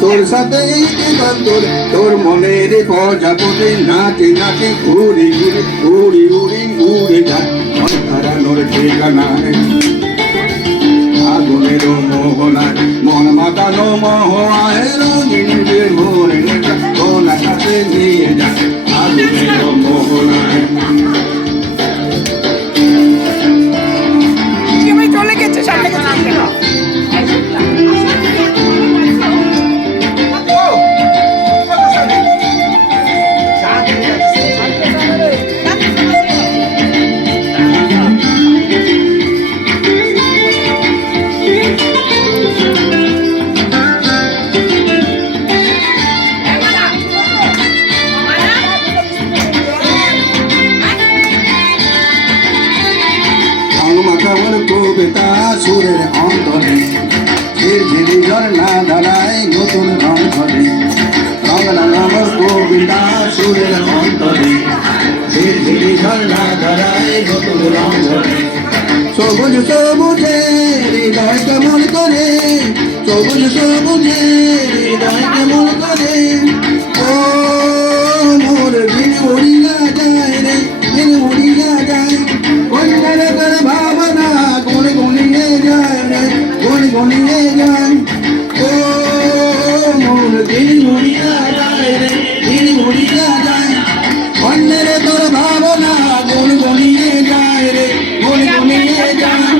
তোর সাথে এই জীবন্তর তোর মনের প্রজাপতি নাচে নাচে ঘুরি ঘুরি উড়ি উড়ি উড়ে যায় মন হারানোর ঠিকানায় আগুনের মোহনায় মন মাতানো মোহায় রঙিন যে ভোরে কোন আকাশে নিয়ে যায় আগুনের মোহনায় চলে গেছে সামনে গেছে মাথার কবিতা সুরের অন্তরে ঝিরঝিরি ঝর্ণা ধারায় নতুন রং ধরে রং নামর কবিতা সুরের অন্তরে ঝিরঝিরি ঝর্ণা ধারায় নতুন রং ধরে সবুজ সবুজে হৃদয় কেমন করে সবুজ সবুজে হৃদয় কেমন করে ও মোর দিন উড়িয়া যায় রে দিন উড়িয়া যায় কন্যারে তোর ভাবনা গুন গুনিয়ে যায় রে গুন গুনিয়ে যায় ও মোর দিন উড়িয়া যায় রে দিন উড়িয়া যায় কন্যারে তোর ভাবনা গুন গুনিয়ে যায় রে গুন গুনিয়ে যায়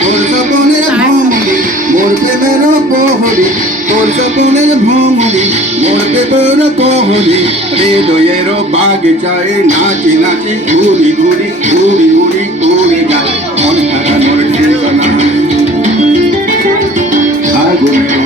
তোর সপনের ভ্রমণে মোর প্রেমের প্রহরী তোর সপনের ভ্রমণে মোর প্রেমের প্রহরী হৃদয়ের বাগিচায় নাচি নাচি ঘুরি ঘুরি ঘুরি ঘুরি ঘুরি যায় মন হারানোর ঠিকানা আগুনের